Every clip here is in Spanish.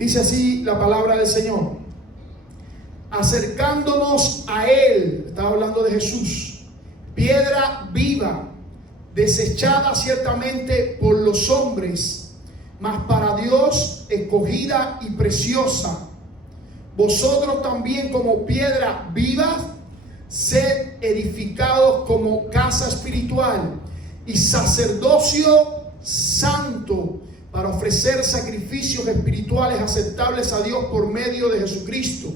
Dice así la palabra del Señor: acercándonos a Él, estaba hablando de Jesús, piedra viva, desechada ciertamente por los hombres, mas para Dios escogida y preciosa. Vosotros también, como piedra viva, sed edificados como casa espiritual y sacerdocio santo, para ofrecer sacrificios espirituales aceptables a Dios por medio de Jesucristo.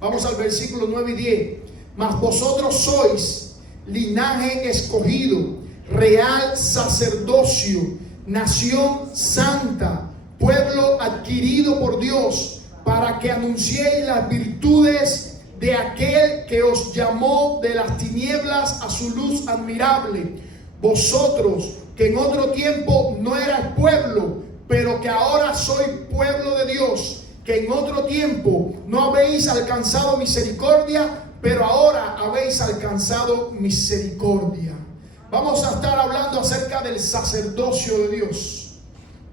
Vamos al versículo 9 y 10. Mas vosotros sois linaje escogido, real sacerdocio, nación santa, pueblo adquirido por Dios, para que anunciéis las virtudes de aquel que os llamó de las tinieblas a su luz admirable. Vosotros, que en otro tiempo no erais pueblo, pero que ahora sois pueblo de Dios, que en otro tiempo no habéis alcanzado misericordia, pero ahora habéis alcanzado misericordia. Vamos a estar hablando acerca del sacerdocio de Dios.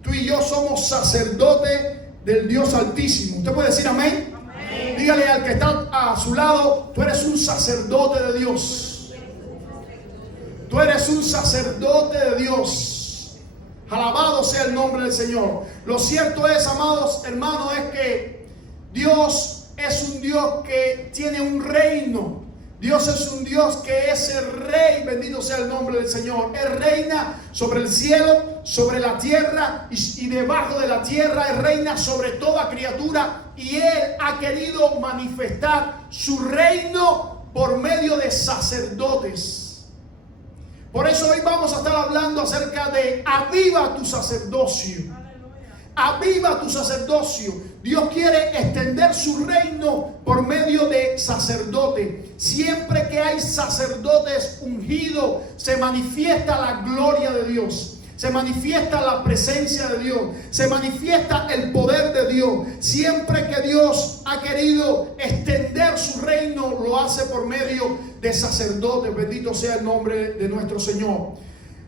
Tú y yo somos sacerdotes del Dios Altísimo. ¿Usted puede decir amén? Amén. Dígale al que está a su lado: tú eres un sacerdote de Dios. Tú eres un sacerdote de Dios. Alabado sea el nombre del Señor. Lo cierto es, amados hermanos, es que Dios es un Dios que tiene un reino. Dios es un Dios que es el rey. Bendito sea el nombre del Señor. Él reina sobre el cielo, sobre la tierra y debajo de la tierra. Él reina sobre toda criatura, y Él ha querido manifestar su reino por medio de sacerdotes. Por eso hoy vamos a estar hablando acerca de aviva tu sacerdocio. Aviva tu sacerdocio. Dios quiere extender su reino por medio de sacerdotes. Siempre que hay sacerdotes ungidos, se manifiesta la gloria de Dios. Se manifiesta la presencia de Dios. Se manifiesta el poder de Dios. Siempre que Dios ha querido extender su reino, lo hace por medio de sacerdotes. Bendito sea el nombre de nuestro Señor.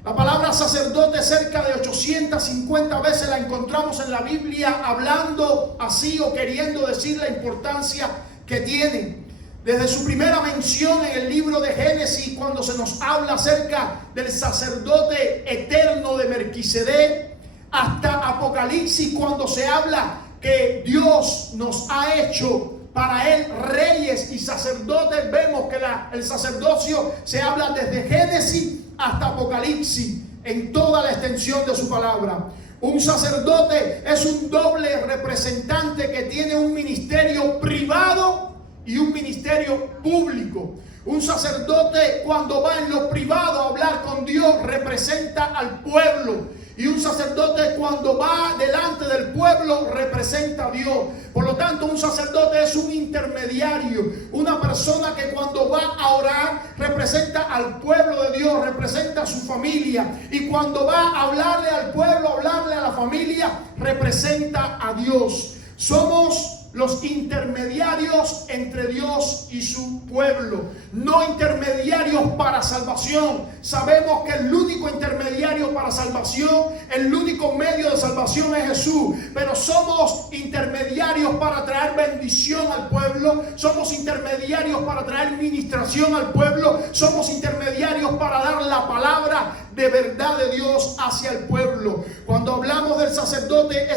La palabra sacerdote cerca de 850 veces la encontramos en la Biblia, hablando así o queriendo decir la importancia que tiene. Desde su primera mención en el libro de Génesis, cuando se nos habla acerca del sacerdote eterno de Melquisedec, hasta Apocalipsis, cuando se habla que Dios nos ha hecho para Él reyes y sacerdotes, vemos que el sacerdocio se habla desde Génesis hasta Apocalipsis, en toda la extensión de su palabra. Un sacerdote es un doble representante que tiene un ministerio privado y un ministerio público. Un sacerdote, cuando va en lo privado a hablar con Dios, representa al pueblo. Y un sacerdote, cuando va delante del pueblo, representa a Dios. Por lo tanto, un sacerdote es un intermediario, una persona que cuando va a orar representa al pueblo de Dios, representa a su familia. Y cuando va a hablarle al pueblo, hablarle a la familia, representa a Dios. Somos los intermediarios entre Dios y su pueblo, no intermediarios para salvación. Sabemos que el único intermediario para salvación, el único medio de salvación es Jesús, pero somos intermediarios para traer bendición al pueblo, somos intermediarios para traer ministración al pueblo, somos intermediarios para dar la palabra de verdad de Dios hacia el pueblo. Cuando hablamos del sacerdote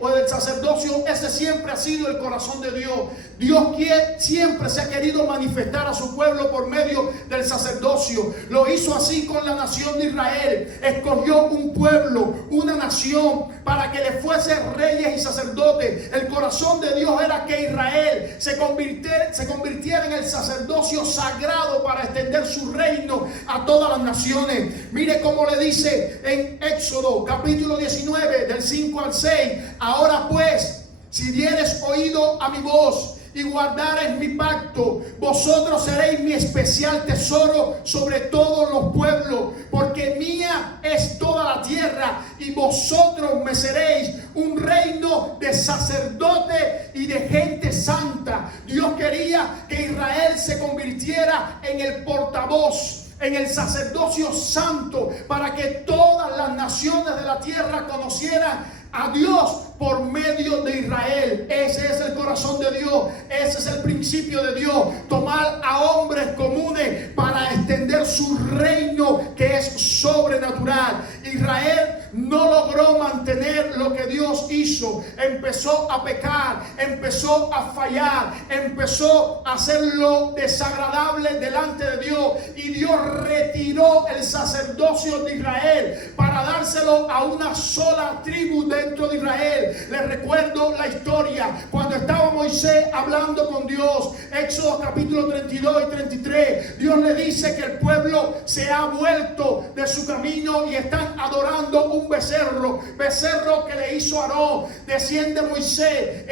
o del sacerdocio, ese siempre ha sido el corazón de Dios. Dios siempre se ha querido manifestar a su pueblo por medio del sacerdocio. Lo hizo así con la nación de Israel. Escogió un pueblo, una nación, para que le fuese reyes y sacerdotes. El corazón de Dios era que Israel se convirtiera en el sacerdocio sagrado para extender su reino a todas las naciones. Mire cómo le dice en Éxodo capítulo 19 del 5 al 6. Ahora pues, si dieres oído a mi voz y guardareis mi pacto, vosotros seréis mi especial tesoro sobre todos los pueblos, porque mía es toda la tierra, y vosotros me seréis un reino de sacerdotes y de gente santa. Dios quería que Israel se convirtiera en el portavoz, en el sacerdocio santo, para que todas las naciones de la tierra conocieran a Dios por medio de Israel. Ese es el corazón de Dios, ese es el principio de Dios, tomar a hombres comunes para extender su reino que es sobrenatural. Israel no logró mantener lo que Dios hizo, empezó a pecar, empezó a fallar, empezó a hacerlo desagradable delante de Dios, y Dios retiró el sacerdocio de Israel para dárselo a una sola tribu dentro de Israel. Les recuerdo la historia cuando estaba Moisés hablando con Dios, Éxodo capítulo 32 y 33. Dios le dice que el pueblo se ha vuelto de su camino y están adorando un becerro que le hizo Aarón. Desciende Moisés,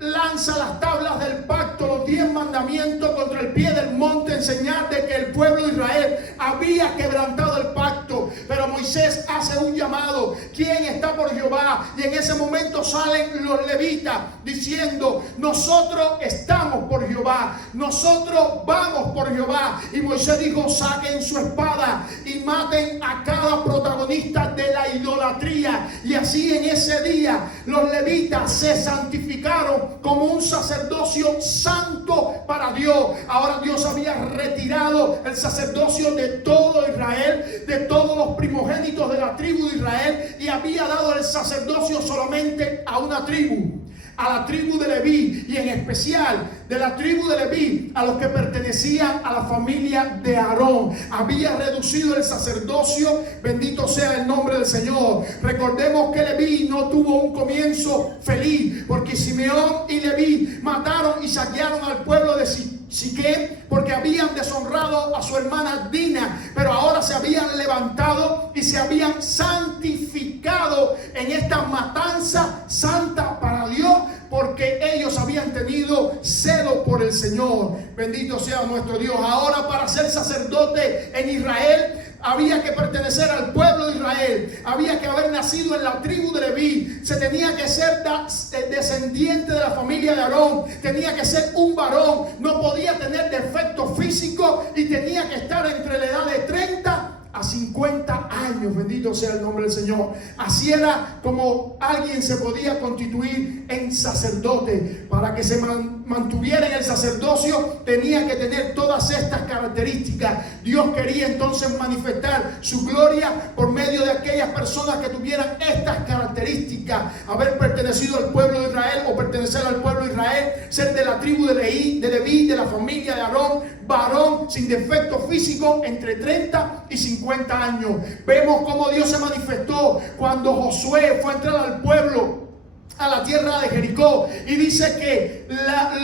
lanza las tablas del pacto, los 10 mandamientos contra el pie del monte, enseñar de que el pueblo de Israel había quebrantado el pacto. Pero Moisés hace un llamado: ¿quién está por Jehová? Y en ese momento salen los levitas diciendo: nosotros estamos por Jehová, nosotros vamos por Jehová. Y Moisés dijo: saquen su espada y maten a cada protagonista de la idolatría. Y así en ese día los levitas se santificaron como un sacerdocio santo para Dios. Ahora Dios había retirado el sacerdocio de todo Israel, de todos los primogénitos de la tribu de Israel, y había dado el sacerdocio solamente a una tribu, a la tribu de Leví, y en especial de la tribu de Leví a los que pertenecían a la familia de Aarón. Había reducido el sacerdocio, bendito sea el nombre del Señor. Recordemos que Leví no tuvo un comienzo feliz, porque Simeón y Leví mataron y saquearon al pueblo de Siquem porque habían deshonrado a su hermana Dina, pero ahora se habían levantado y se habían santificado en esta matanza santa para Dios, porque ellos habían tenido celo por el Señor. Bendito sea nuestro Dios. Ahora, para ser sacerdote en Israel, había que pertenecer al pueblo de Israel, había que haber nacido en la tribu de Leví, se tenía que ser descendiente de la familia de Aarón, tenía que ser un varón, no podía tener defecto físico y tenía que estar entre la edad de 30 a 50 años, bendito sea el nombre del Señor. Así era como alguien se podía constituir en sacerdote. Para que se mantuviera en el sacerdocio tenía que tener todas estas características. Dios quería entonces manifestar su gloria por medio de aquellas personas que tuvieran estas características: haber pertenecido al pueblo de Israel o pertenecer al pueblo de Israel, ser de la tribu de Leví, de la familia de Aarón, varón sin defecto físico entre 30 y 50 años. Vemos cómo Dios se manifestó cuando Josué fue a entrar al pueblo, a la tierra de Jericó, y dice que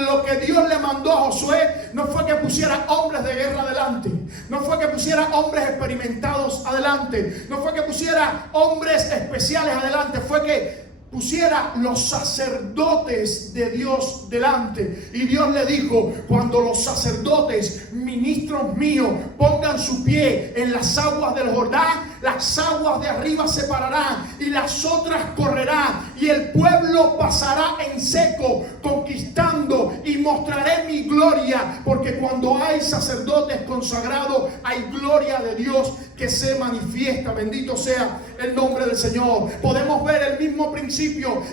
lo que Dios le mandó a Josué no fue que pusiera hombres de guerra adelante, no fue que pusiera hombres experimentados adelante, no fue que pusiera hombres especiales adelante, fue que pusiera los sacerdotes de Dios delante. Y Dios le dijo: cuando los sacerdotes, ministros míos, pongan su pie en las aguas del Jordán, las aguas de arriba se pararán y las otras correrán, y el pueblo pasará en seco, conquistando, y mostraré mi gloria, porque cuando hay sacerdotes consagrados hay gloria de Dios que se manifiesta. Bendito sea el nombre del Señor. Podemos ver el mismo principio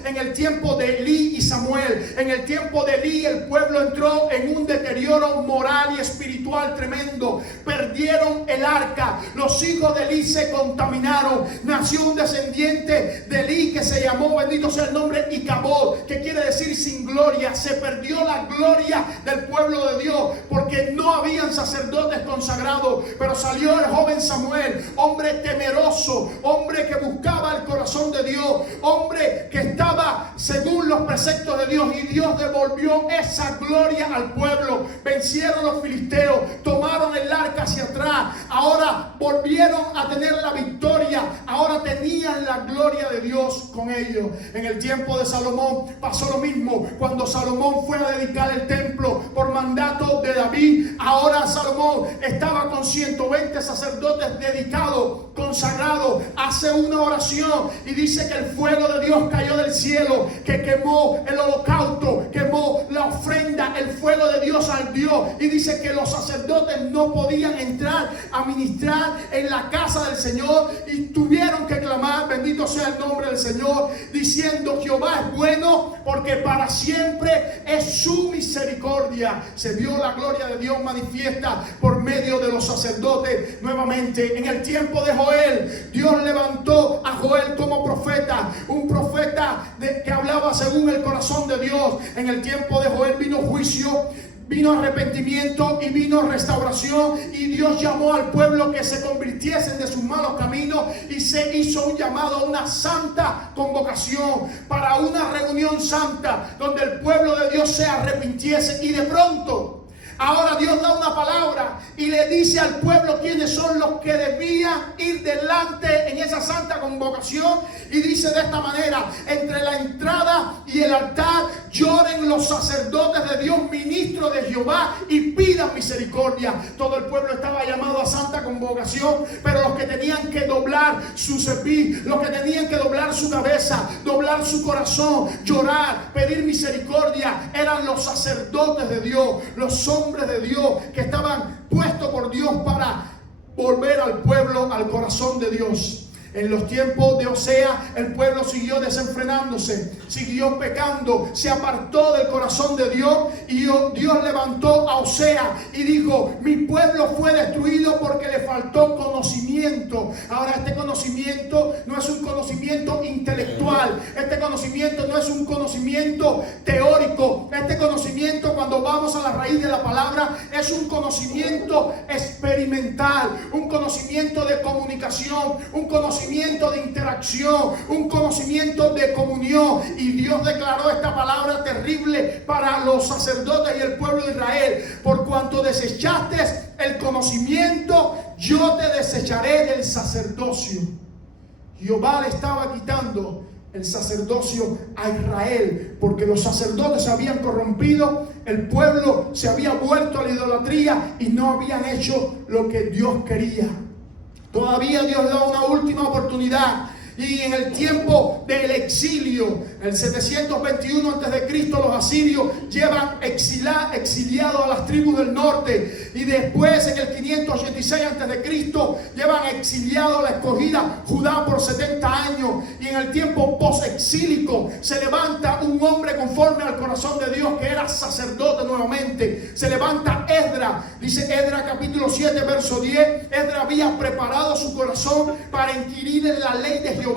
en el tiempo de Elí y Samuel. En el tiempo de Elí el pueblo entró en un deterioro moral y espiritual tremendo. Perdieron el arca, los hijos de Elí se contaminaron. Nació un descendiente de Elí que se llamó, bendito sea el nombre, Icabod, que quiere decir sin gloria. Se perdió la gloria del pueblo de Dios porque no habían sacerdotes consagrados. Pero salió el joven Samuel, hombre temeroso, hombre que buscaba el corazón de Dios, hombre que estaba según los preceptos de Dios, y Dios devolvió esa gloria al pueblo. Vencieron los filisteos, tomaron el arca hacia atrás, ahora volvieron a tener la victoria, ahora tenían la gloria de Dios con ellos. En el tiempo de Salomón pasó lo mismo. Cuando Salomón fue a dedicar el templo por mandato de David, ahora Salomón estaba con 120 sacerdotes dedicados, consagrados. Hace una oración y dice que el fuego de Dios cayó del cielo, que quemó el holocausto, quemó la ofrenda, el fuego fuego de Dios ardió y dice que los sacerdotes no podían entrar a ministrar en la casa del Señor y tuvieron que clamar, bendito sea el nombre del Señor, diciendo: Jehová es bueno porque para siempre es su misericordia. Se vio la gloria de Dios manifiesta por medio de los sacerdotes nuevamente. En el tiempo de Joel, Dios levantó a Joel como profeta, un profeta que hablaba según el corazón de Dios. En el tiempo de Joel vino juicio, vino arrepentimiento y vino restauración, y Dios llamó al pueblo que se convirtiesen de sus malos caminos y se hizo un llamado a una santa convocación para una reunión santa donde el pueblo de Dios se arrepintiese. Y de pronto ahora Dios da una palabra y le dice al pueblo quiénes son los que debían ir delante en esa santa convocación, y dice de esta manera: entre la entrada y el altar lloren los sacerdotes de Dios, ministros de Jehová, y pidan misericordia. Todo el pueblo estaba llamado a santa convocación, pero los que tenían que doblar su cerviz, los que tenían que doblar su cabeza, doblar su corazón, llorar, pedir misericordia, eran los sacerdotes de Dios, los hombres de Dios que estaban puestos por Dios para volver al pueblo al corazón de Dios. En los tiempos de Osea, el pueblo siguió desenfrenándose, siguió pecando, se apartó del corazón de Dios, y Dios levantó a Osea y dijo: mi pueblo fue destruido porque le faltó conocimiento. Ahora, este conocimiento no es un conocimiento intelectual, este conocimiento no es un conocimiento teórico, este conocimiento, cuando vamos a la raíz de la palabra, es un conocimiento experimental, un conocimiento de comunicación, un conocimiento de interacción, un conocimiento de comunión. Y Dios declaró esta palabra terrible para los sacerdotes y el pueblo de Israel: por cuanto desechaste el conocimiento, yo te desecharé del sacerdocio. Jehová le estaba quitando el sacerdocio a Israel, porque los sacerdotes se habían corrompido, el pueblo se había vuelto a la idolatría y no habían hecho lo que Dios quería. Todavía Dios da una última oportunidad. Y en el tiempo del exilio, el 721 a.C., los asirios llevan exiliados a las tribus del norte. Y después, en el 586 a.C., llevan exiliado a la escogida Judá por 70 años. Y en el tiempo post-exílico se levanta un hombre conforme al corazón de Dios, que era sacerdote nuevamente. Se levanta Esdras. Dice Esdras capítulo 7, verso 10. Esdras había preparado su corazón para inquirir en la ley de Jehová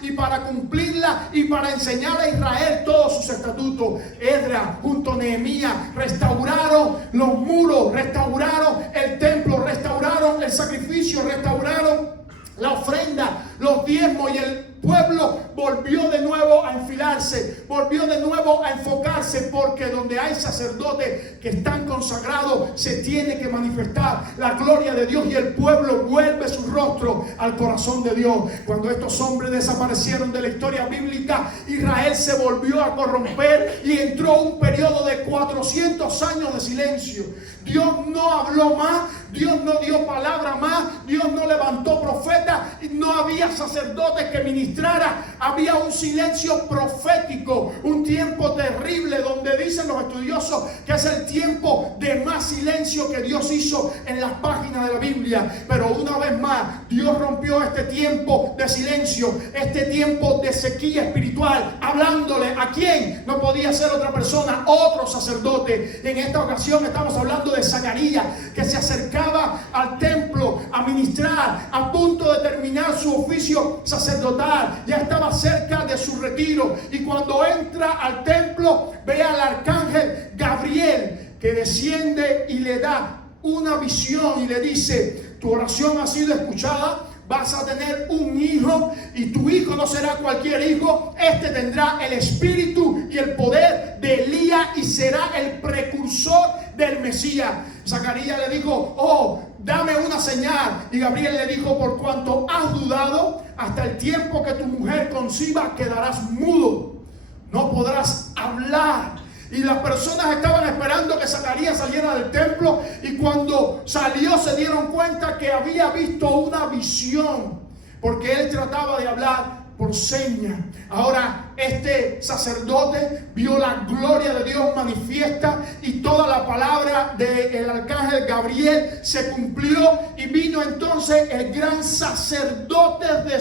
y para cumplirla y para enseñar a Israel todos sus estatutos. Esdras junto a Nehemías restauraron los muros, restauraron el templo, restauraron el sacrificio, restauraron la ofrenda, los diezmos, y el pueblo volvió de nuevo a enfilarse, volvió de nuevo a enfocarse, porque donde hay sacerdotes que están consagrados se tiene que manifestar la gloria de Dios, y el pueblo vuelve su rostro al corazón de Dios. Cuando estos hombres desaparecieron de la historia bíblica, Israel se volvió a corromper y entró un periodo de 400 años de silencio. Dios no habló más, Dios no dio palabra más, Dios no levantó profetas, no había sacerdotes que ministraran, había un silencio profético, un tiempo terrible donde dicen los estudiosos que es el tiempo de más silencio que Dios hizo en las páginas de la Biblia. Pero una vez más, Dios rompió este tiempo de silencio, este tiempo de sequía espiritual, hablándole ¿a quién? No podía ser otra persona, otro sacerdote. En esta ocasión estamos hablando de Zacarías, que se acercaba al templo a ministrar, a punto de terminar su oficio sacerdotal. Ya estaba cerca de su retiro, y cuando entra al templo ve al arcángel Gabriel, que desciende y le da una visión y le dice: tu oración ha sido escuchada, vas a tener un hijo, y tu hijo no será cualquier hijo, este tendrá el espíritu y el poder de Elías y será el precursor del Mesías. Zacarías le dijo: oh, dame una señal. Y Gabriel le dijo: por cuanto has dudado, hasta el tiempo que tu mujer conciba quedarás mudo, no podrás hablar. Y las personas estaban esperando que Zacarías saliera del templo, y cuando salió se dieron cuenta que había visto una visión, porque él trataba de hablar por señas. Ahora este sacerdote vio la gloria de Dios manifiesta y toda la palabra del arcángel Gabriel se cumplió, y vino entonces el gran sacerdote de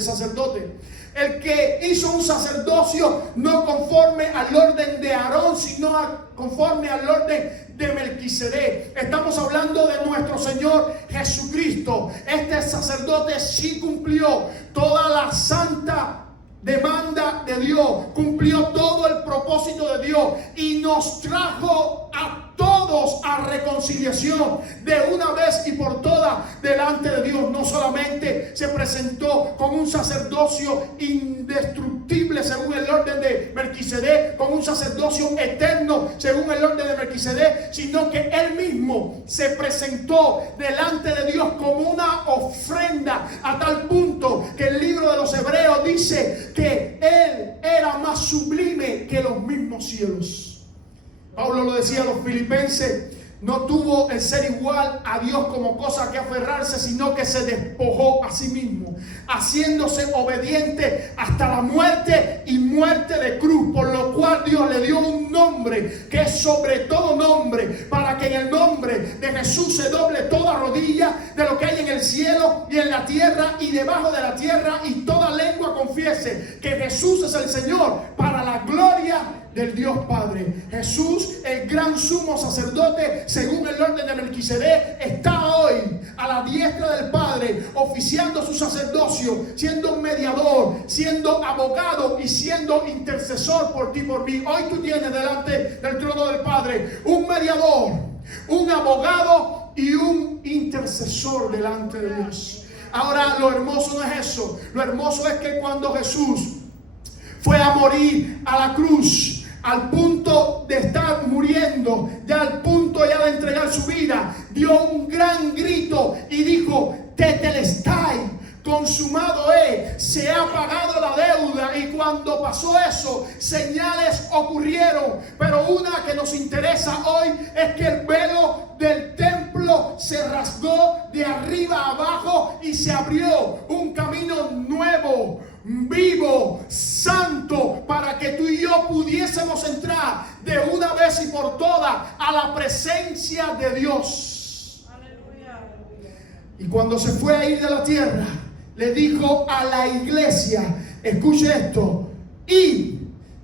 sacerdote. El que hizo un sacerdocio no conforme al orden de Aarón, sino conforme al orden de Melquisedec. Estamos hablando de nuestro Señor Jesucristo. Este sacerdote sí cumplió toda la santa demanda de Dios, cumplió todo el propósito de Dios y nos trajo a todos a reconciliación de una vez y por todas delante de Dios. No solamente se presentó con un sacerdocio indestructible según el orden de Melquisedec, con un sacerdocio eterno según el orden de Melquisedec, sino que él mismo se presentó delante de Dios como una ofrenda, a tal punto que el libro de los Hebreos dice que él era más sublime que los mismos cielos. Pablo lo decía a los filipenses: no tuvo el ser igual a Dios como cosa que aferrarse, sino que se despojó a sí mismo, haciéndose obediente hasta la muerte y muerte de cruz, por lo cual Dios le dio un nombre que es sobre todo nombre, para que en el nombre de Jesús se doble toda rodilla de lo que hay en el cielo y en la tierra y debajo de la tierra, y toda lengua confiese que Jesús es el Señor, para la gloria del Dios Padre. Jesús, el gran sumo sacerdote según el orden de Melquisedec, está hoy a la diestra del Padre, oficiando su sacerdocio, siendo un mediador, siendo abogado y siendo intercesor por ti y por mí. Hoy tú tienes delante del trono del Padre un mediador, un abogado y un intercesor delante de Dios. Ahora, lo hermoso no es eso. Lo hermoso es que cuando Jesús fue a morir a la cruz, al punto de estar muriendo, ya al punto ya de entregar su vida, dio un gran grito y dijo: tetelestai, consumado es, se ha pagado la deuda. Y cuando pasó eso, señales ocurrieron, pero una que nos interesa hoy es que el velo del templo se rasgó de arriba a abajo y se abrió un camino nuevo, vivo, santo, para que tú y yo pudiésemos entrar de una vez y por todas a la presencia de Dios. Aleluya. Y cuando se fue a ir de la tierra, le dijo a la iglesia: escuche esto, id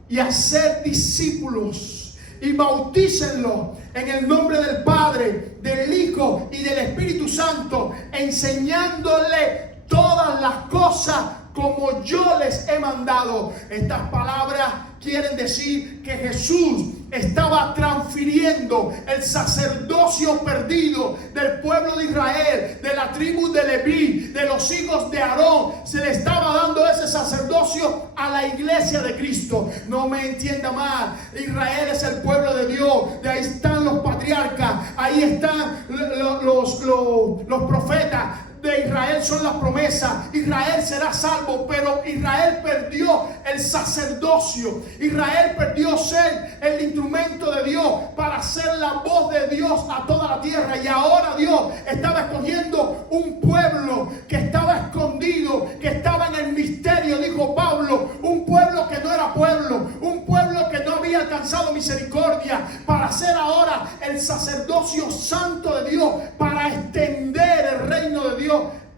y hacer discípulos y bautícenlos en el nombre del Padre, del Hijo y del Espíritu Santo, enseñándole todas las cosas como yo les he mandado. Estas palabras quieren decir que Jesús estaba transfiriendo el sacerdocio perdido del pueblo de Israel, de la tribu de Leví, de los hijos de Aarón. Se le estaba dando ese sacerdocio a la iglesia de Cristo. No me entienda mal, Israel es el pueblo de Dios. De ahí están los patriarcas, ahí están los profetas. De Israel son las promesas. Israel será salvo, pero Israel perdió el sacerdocio. Israel perdió ser el instrumento de Dios para ser la voz de Dios a toda la tierra. Y ahora Dios estaba escogiendo un pueblo que estaba escondido, que estaba en el misterio, dijo Pablo, un pueblo que no era pueblo, un pueblo que no había alcanzado misericordia, para hacer ahora el sacerdocio santo de Dios, para extender el reino de Dios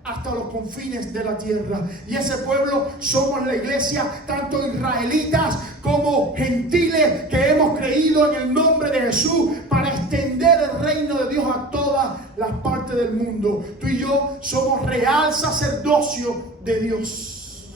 hasta los confines de la tierra. Y ese pueblo somos la iglesia, tanto israelitas como gentiles, que hemos creído en el nombre de Jesús para extender el reino de Dios a todas las partes del mundo. Tú y yo somos real sacerdocio de Dios.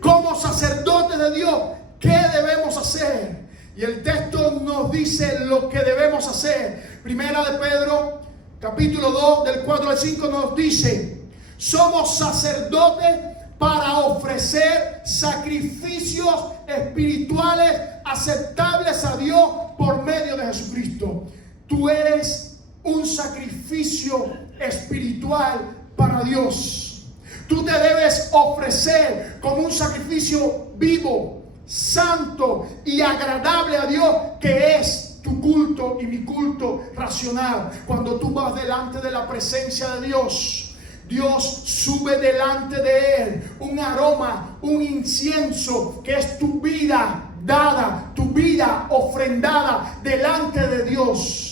Como sacerdotes de Dios, ¿qué debemos hacer? Y el texto nos dice lo que debemos hacer. Primera de Pedro, capítulo 2, del 4 al 5, nos dice: somos sacerdotes para ofrecer sacrificios espirituales aceptables a Dios por medio de Jesucristo. Tú eres un sacrificio espiritual para Dios. Tú te debes ofrecer como un sacrificio vivo, santo y agradable a Dios, que es tu culto y mi culto racional. Cuando tú vas delante de la presencia de Dios, Dios sube delante de Él un aroma, un incienso que es tu vida dada, tu vida ofrendada delante de Dios.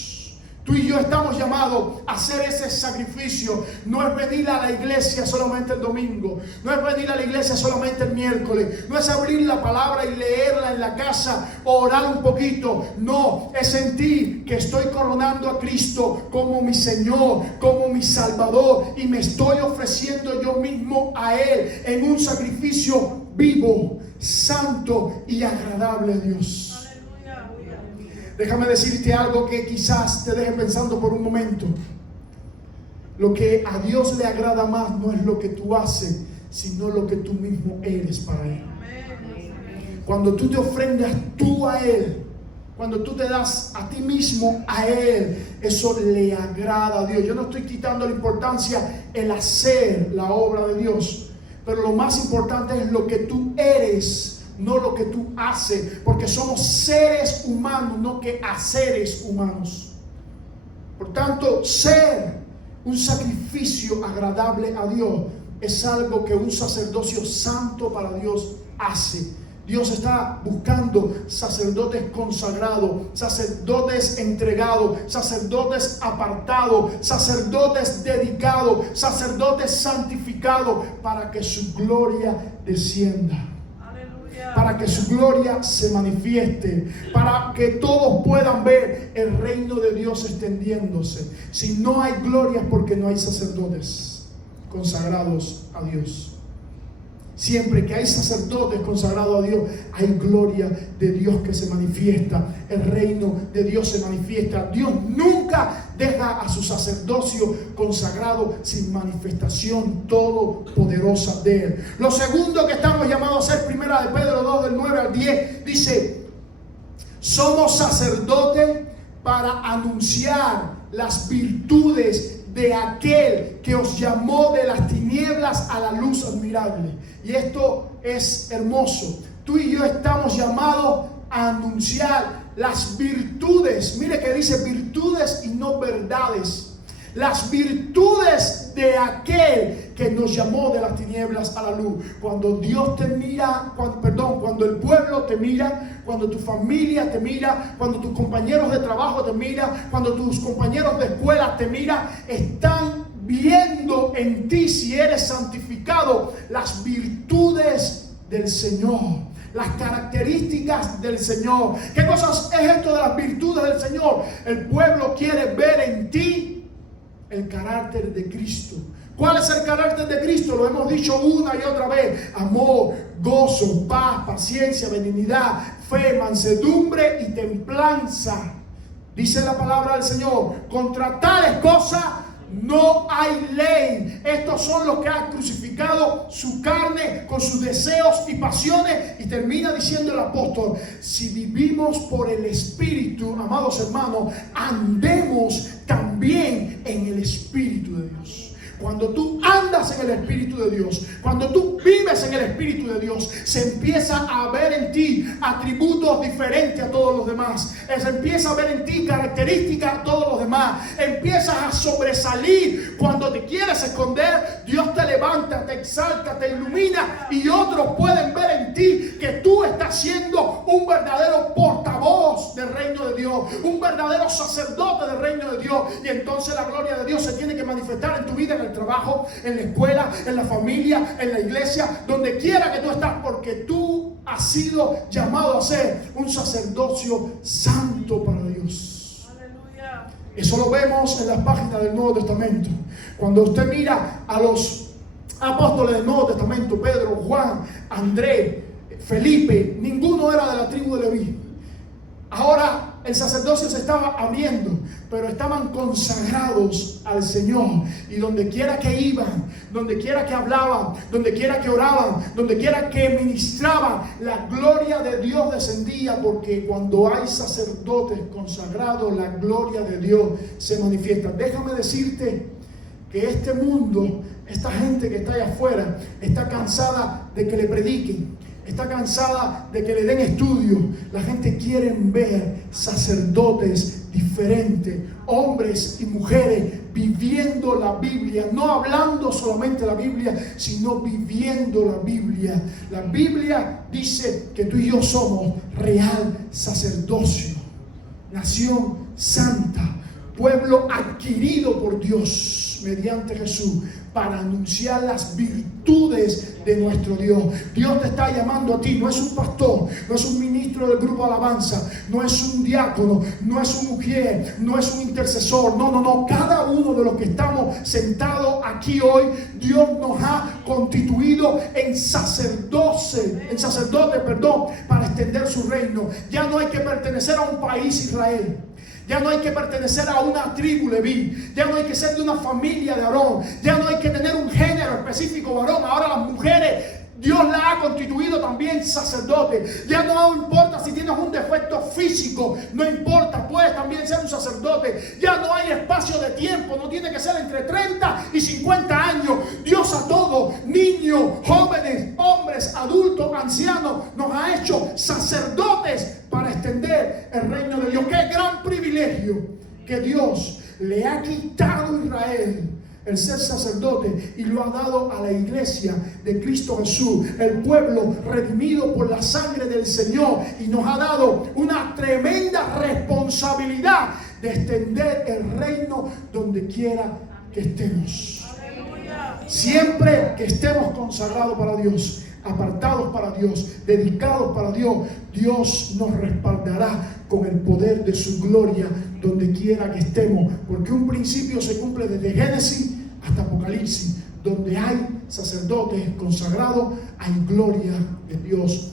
Tú y yo estamos llamados a hacer ese sacrificio. No es venir a la iglesia solamente el domingo. No es venir a la iglesia solamente el miércoles. No es abrir la palabra y leerla en la casa o orar un poquito. No, es sentir que estoy coronando a Cristo como mi Señor, como mi Salvador. Y me estoy ofreciendo yo mismo a Él en un sacrificio vivo, santo y agradable a Dios. Déjame decirte algo que quizás te deje pensando por un momento. Lo que a Dios le agrada más no es lo que tú haces, sino lo que tú mismo eres para Él. Cuando tú te ofrendas tú a Él, cuando tú te das a ti mismo a Él, eso le agrada a Dios. Yo no estoy quitando la importancia el hacer la obra de Dios, pero lo más importante es lo que tú eres, no lo que tú haces, porque somos seres humanos, no que haceres humanos. Por tanto, ser un sacrificio agradable a Dios es algo que un sacerdocio santo para Dios hace. Dios está buscando sacerdotes consagrados, sacerdotes entregados, sacerdotes apartados, sacerdotes dedicados, sacerdotes santificados, para que su gloria descienda. Para que su gloria se manifieste, para que todos puedan ver el reino de Dios extendiéndose. Si no hay gloria es porque no hay sacerdotes consagrados a Dios. Siempre que hay sacerdotes consagrados a Dios, hay gloria de Dios que se manifiesta. El reino de Dios se manifiesta. Dios nunca deja a su sacerdocio consagrado sin manifestación todopoderosa de Él. Lo segundo que estamos llamados a hacer, primera de Pedro 2, del 9 al 10, dice: somos sacerdotes para anunciar las virtudes de aquel que os llamó de las tinieblas a la luz admirable. Y esto es hermoso. Tú y yo estamos llamados a anunciar las virtudes. Mire que dice virtudes y no verdades. Las virtudes de aquel que nos llamó de las tinieblas a la luz. Cuando Dios te mira, cuando el pueblo te mira, cuando tu familia te mira, cuando tus compañeros de trabajo te miran, cuando tus compañeros de escuela te miran, están viendo en ti, si eres santificado, las virtudes del Señor, las características del Señor. ¿Qué cosas es esto de las virtudes del Señor? El pueblo quiere ver en ti el carácter de Cristo. ¿Cuál es el carácter de Cristo? Lo hemos dicho una y otra vez: amor, gozo, paz, paciencia, benignidad, fe, mansedumbre y templanza. Dice la palabra del Señor: contra tales cosas no hay ley. Estos son los que han crucificado su carne con sus deseos y pasiones. Y termina diciendo el apóstol: si vivimos por el Espíritu, amados hermanos, andemos también en el Espíritu de Dios. Cuando tú andas en el Espíritu de Dios, cuando tú vives en el Espíritu de Dios, se empieza a ver en ti atributos diferentes a todos los demás. Se empieza a ver en ti características a todos los demás. Empiezas a sobresalir. Cuando te quieres esconder, Dios te levanta, te exalta, te ilumina, y otros pueden ver en ti que tú estás siendo un verdadero portavoz del reino de Dios, un verdadero sacerdote del reino de Dios. Y entonces la gloria de Dios se tiene que manifestar en tu vida, en el trabajo, en la escuela, en la familia, en la iglesia, donde quiera que tú estás, porque tú has sido llamado a ser un sacerdocio santo para Dios. Aleluya. Eso lo vemos en las páginas del Nuevo Testamento. Cuando usted mira a los apóstoles del Nuevo Testamento, Pedro, Juan, Andrés, Felipe, ninguno era de la tribu de Leví. Ahora el sacerdocio se estaba abriendo, pero estaban consagrados al Señor. Y donde quiera que iban, donde quiera que hablaban, donde quiera que oraban, donde quiera que ministraban, la gloria de Dios descendía, porque cuando hay sacerdotes consagrados, la gloria de Dios se manifiesta. Déjame decirte que este mundo, esta gente que está allá afuera, está cansada de que le prediquen. está cansada de que le den estudio. La gente quiere ver sacerdotes diferentes, hombres y mujeres viviendo la Biblia, no hablando solamente la Biblia, sino viviendo la Biblia. La Biblia dice que tú y yo somos real sacerdocio, nación santa, pueblo adquirido por Dios mediante Jesús, para anunciar las virtudes de nuestro Dios. Dios te está llamando a ti. No es un pastor, no es un ministro del grupo alabanza, no es un diácono, no es un mujer, no es un intercesor. No. Cada uno de los que estamos sentados aquí hoy, Dios nos ha constituido en sacerdotes, para extender su reino. Ya no hay que pertenecer a un país, Israel. Ya no hay que pertenecer a una tribu Leví. Ya no hay que ser de una familia de Aarón. Ya no hay que tener un género específico varón. Ahora las mujeres, Dios la ha constituido también sacerdote. Ya no importa si tienes un defecto físico, no importa, puedes también ser un sacerdote. Ya no hay espacio de tiempo, no tiene que ser entre 30 y 50 años. Dios a todos, niños, jóvenes, hombres, adultos, ancianos, nos ha hecho sacerdotes para extender el reino de Dios. Qué gran privilegio que Dios le ha quitado a Israel el ser sacerdote y lo ha dado a la iglesia de Cristo Jesús, el pueblo redimido por la sangre del Señor, y nos ha dado una tremenda responsabilidad de extender el reino donde quiera que estemos. Siempre que estemos consagrados para Dios, apartados para Dios, dedicados para Dios, Dios nos respaldará con el poder de su gloria donde quiera que estemos, porque un principio se cumple desde Génesis hasta Apocalipsis. Donde hay sacerdotes consagrados, hay gloria de Dios.